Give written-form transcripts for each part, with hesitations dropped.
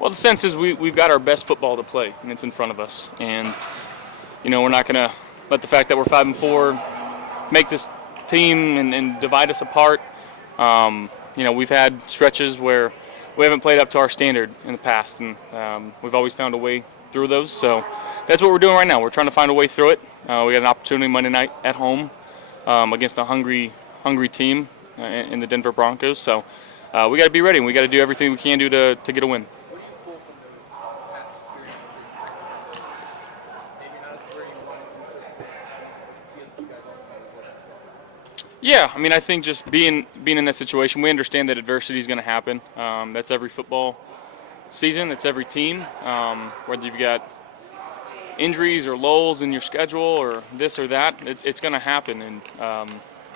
Well, the sense is we've got our best football to play, and it's in front of us. And we're not going to let the fact that we're 5-4 make this team and divide us apart. We've had stretches where we haven't played up to our standard in the past, and we've always found a way through those. So that's what we're doing right now. We're trying to find a way through it. We got an opportunity Monday night at home against a hungry team in the Denver Broncos. So we got to be ready, and we got to do everything we can do to get a win. What do you pull from those past experiences that you've had this year? Maybe not where you wanted to certain things, but you feel that you guys ultimately worked yourself out. Yeah, I mean, I think just being in that situation, we understand that adversity is going to happen. That's every football season. That's every team. Whether you've got injuries or lulls in your schedule or this or that, it's going to happen, and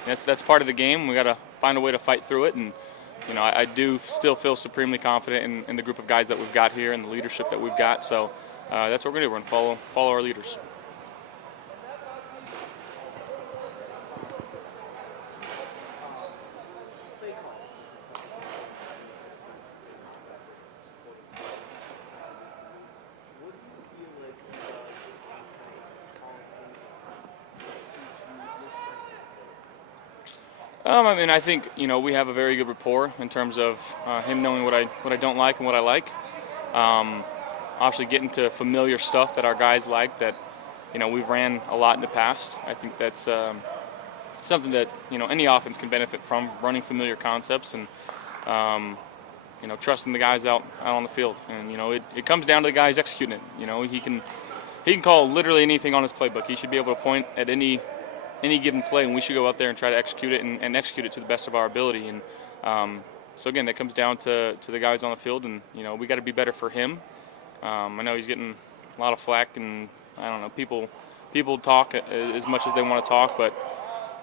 that's part of the game. We got to find a way to fight through it, and I do still feel supremely confident in the group of guys that we've got here and the leadership that we've got. So that's what we're going to do. We're going to follow our leaders. Play calling is something that what do you feel like he does in game plan, calling plays that suits you, your strengths and ability? I mean, I think we have a very good rapport in terms of him knowing what I don't like and what I like. Um, Obviously, getting to familiar stuff that our guys like that we've ran a lot in the past. I think that's something that any offense can benefit from, running familiar concepts and trusting the guys out on the field. And it comes down to the guys executing it. He can call literally anything on his playbook. He should be able to point at any given play, and we should go out there and try to execute it and execute it to the best of our ability. And so again, that comes down to the guys on the field, and we got to be better for him. I know he's getting a lot of flack, and I don't know, people talk as much as they want to talk, but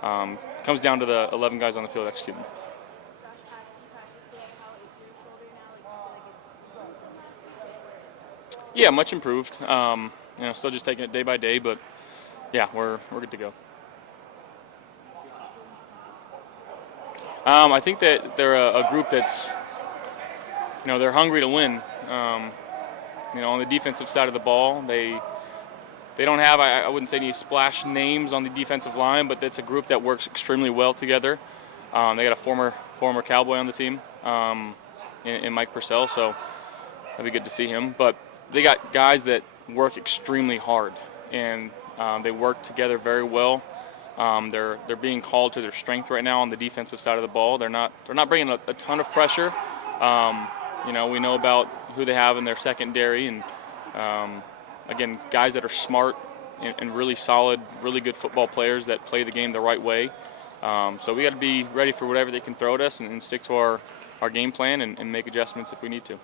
it comes down to the 11 guys on the field executing. Josh, you practiced it. How is your shoulder now? Like, do you feel like it's improved from last week a bit? Where is it? Yeah, much improved. Still just taking it day by day, but yeah, we're good to go. I think that they're a group that's, they're hungry to win. On the defensive side of the ball, they don't have, I wouldn't say any splash names on the defensive line, but it's a group that works extremely well together. They got a former Cowboy on the team, in Mike Purcell, so that'd be good to see him. But they got guys that work extremely hard, and they work together very well. They're being called to their strength right now on the defensive side of the ball. They're not bringing a ton of pressure. We know about who they have in their secondary, and again, guys that are smart and really solid, really good football players that play the game the right way. So we got to be ready for whatever they can throw at us and stick to our game plan and make adjustments if we need to.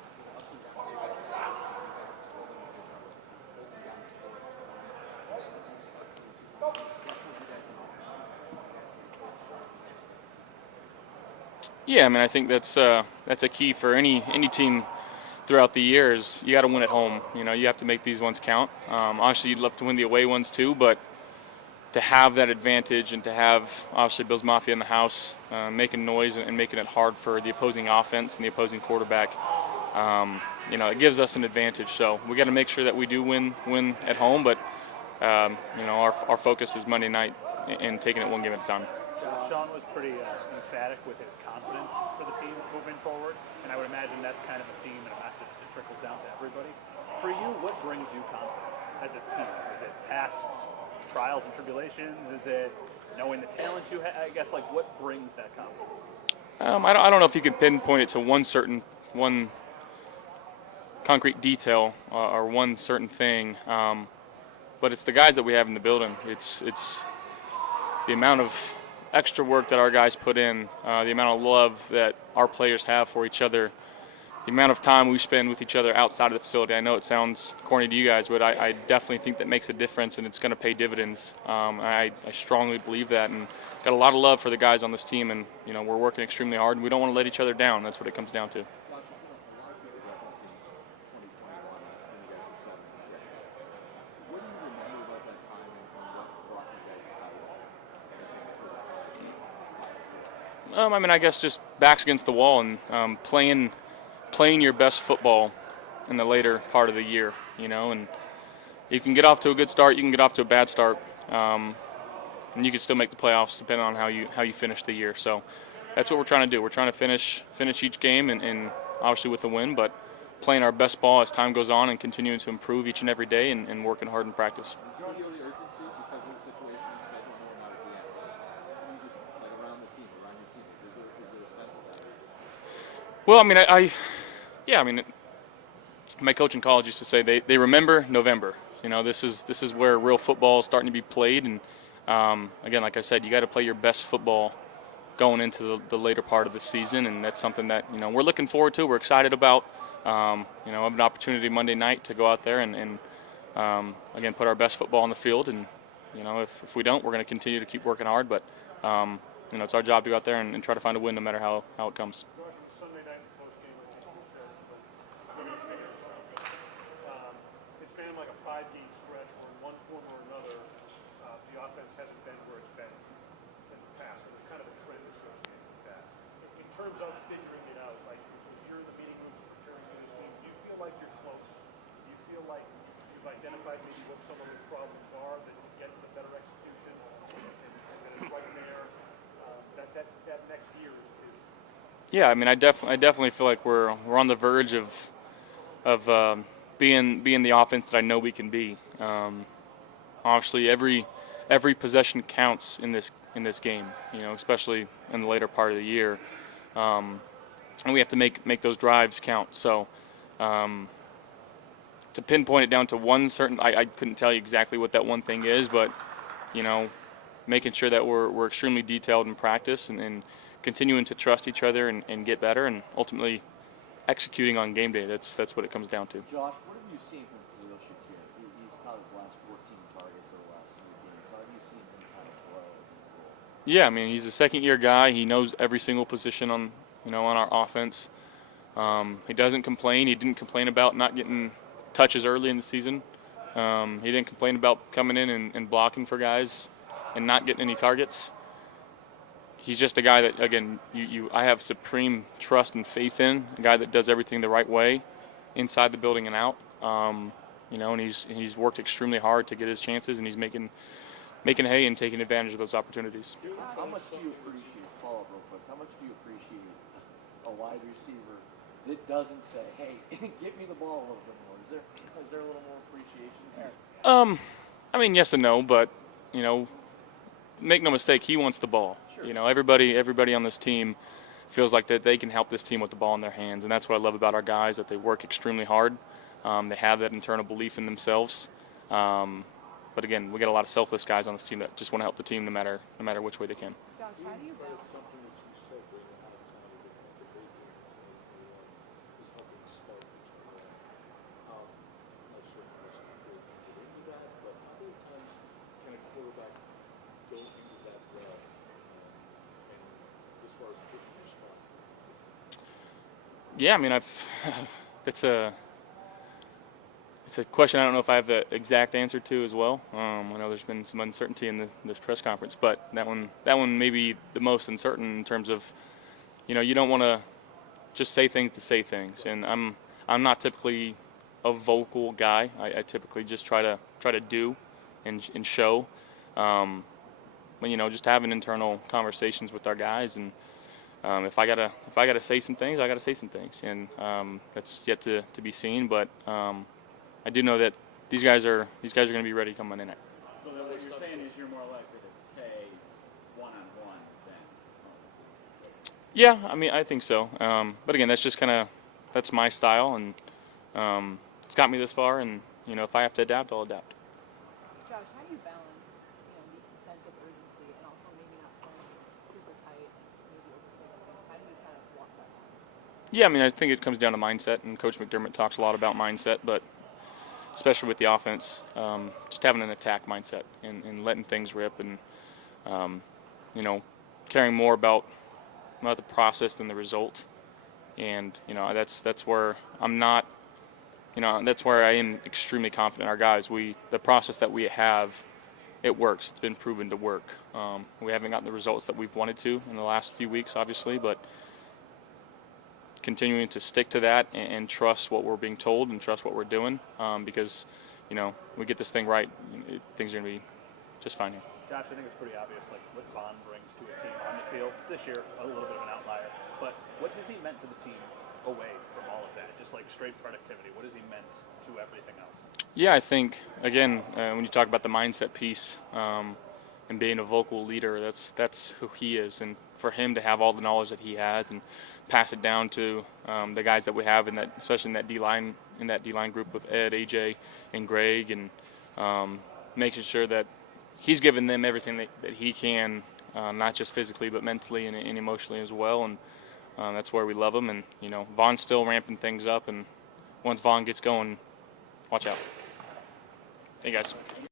Yeah, I mean, I think that's a key for any team throughout the years. You got to win at home. You have to make these ones count. Obviously, you'd love to win the away ones too, but to have that advantage and to have obviously Bills Mafia in the house making noise and making it hard for the opposing offense and the opposing quarterback, it gives us an advantage. So we got to make sure that we do win at home, but our focus is Monday night and taking it one game at a time. Sean was pretty emphatic with his confidence for the team moving forward, and I would imagine that's kind of a theme and a message that trickles down to everybody. For you, what brings you confidence as a team? Is it past trials and tribulations? Is it knowing the talent you have? I guess, what brings that confidence? I don't know if you can pinpoint it to one concrete detail or one certain thing, but it's the guys that we have in the building. It's the amount of extra work that our guys put in, the amount of love that our players have for each other, the amount of time we spend with each other outside of the facility. I know it sounds corny to you guys, but I definitely think that makes a difference, and it's going to pay dividends. I strongly believe that, and got a lot of love for the guys on this team, and we're working extremely hard, and we don't want to let each other down. That's what it comes down to. I mean, I guess just backs against the wall and playing your best football in the later part of the year, and you can get off to a good start, you can get off to a bad start, and you can still make the playoffs depending on how you finish the year. So that's what we're trying to do. We're trying to finish each game and obviously with a win, but playing our best ball as time goes on and continuing to improve each and every day and working hard in practice. Do you feel the urgency because of the situation in schedule? No, not at the end. You just like around the team, around your team. Is there a sense of that urgency? Well, I mean, yeah, I mean, my coach in college used to say they remember November. This is where real football is starting to be played, and again, like I said, you got to play your best football going into the later part of the season, and that's something that we're looking forward to. We're excited about. I have an opportunity Monday night to go out there and again put our best football on the field, and if we don't, we're going to continue to keep working hard. But it's our job to go out there and try to find a win no matter how it comes. Sunday night post-game, but we're going to figure this out. It's been like a 5-game stretch where in one form or another, the offense hasn't been where it's been in the past. So there's kind of a trend associated with that. In terms of figuring it out, like if you're in the meeting rooms preparing for this game, do you feel like you're close? Do you feel like you've identified maybe what some of those problems are that to get to the better execution and that it's right there? That next year is Yeah, I mean, I definitely feel like we're on the verge of being the offense that I know we can be. Obviously, every possession counts in this game. Especially in the later part of the year, and we have to make those drives count. So to pinpoint it down to one certain, I couldn't tell you exactly what that one thing is, but making sure that we're extremely detailed in practice and continuing to trust each other and get better, and ultimately executing on game day. That's what it comes down to. Josh, what have you seen from Khalil Shakir? He's caught his last 14 targets over the last 3 games. How have you seen him kind of grow in the role? Yeah, I mean, he's a second-year guy. He knows every single position on our offense. He doesn't complain. He didn't complain about not getting touches early in the season. He didn't complain about coming in and blocking for guys and not getting any targets. He's just a guy that, again, I have supreme trust and faith in, a guy that does everything the right way, inside the building and out. And he's worked extremely hard to get his chances, and he's making hay and taking advantage of those opportunities. How much do you appreciate, follow up real quick, how much do you appreciate a wide receiver that doesn't say, hey, get me the ball a little bit more? Is there a little more appreciation there? I mean, yes and no, but, make no mistake, he wants the ball. Sure. Everybody on this team feels like that they can help this team with the ball in their hands, and that's what I love about our guys, that they work extremely hard. They have that internal belief in themselves. But again, we got a lot of selfless guys on this team that just want to help the team no matter which way they can. Josh, how do you balance? Yeah, I mean, it's a question I don't know if I have the exact answer to as well. I know there's been some uncertainty in this press conference, but that one may be the most uncertain in terms of, you don't want to just say things to say things, and I'm not typically a vocal guy. I typically just try to do and show, but just having internal conversations with our guys, and if I gotta say some things, I gotta say some things, and that's yet to be seen. But I do know that these guys are going to be ready come Monday night. So what you're saying is you're more likely to say one-on-one than. Yeah, I mean, I think so. But again, that's my style, and it's got me this far. And if I have to adapt, I'll adapt. Josh, how do you balance, the sense of urgency and also maybe not playing super tight and maybe overthinking things? How do you kind of walk that line? Yeah, I mean, I think it comes down to mindset, and Coach McDermott talks a lot about mindset, but especially with the offense, just having an attack mindset and letting things rip, and caring more about the process than the result. And that's where I'm not. That's where I am extremely confident in our guys. The process that we have, it works. It's been proven to work. We haven't gotten the results that we've wanted to in the last few weeks, obviously, but continuing to stick to that and trust what we're being told and trust what we're doing, because we get this thing right, things are going to be just fine here. Josh, I think it's pretty obvious, like what Vaughn brings to a team on the field. This year, a little bit of an outlier, but what has he meant to the team away from all of that? Just like straight productivity, what has he meant to everything else? Yeah, I think again, when you talk about the mindset piece and being a vocal leader, that's who he is, and for him to have all the knowledge that he has and pass it down to the guys that we have in that, especially in that D line group with Ed, AJ, and Greg, and making sure that he's given them everything that he can, not just physically but mentally and emotionally as well, and that's where we love him. And Vaughn's still ramping things up, and once Vaughn gets going, watch out. Hey guys.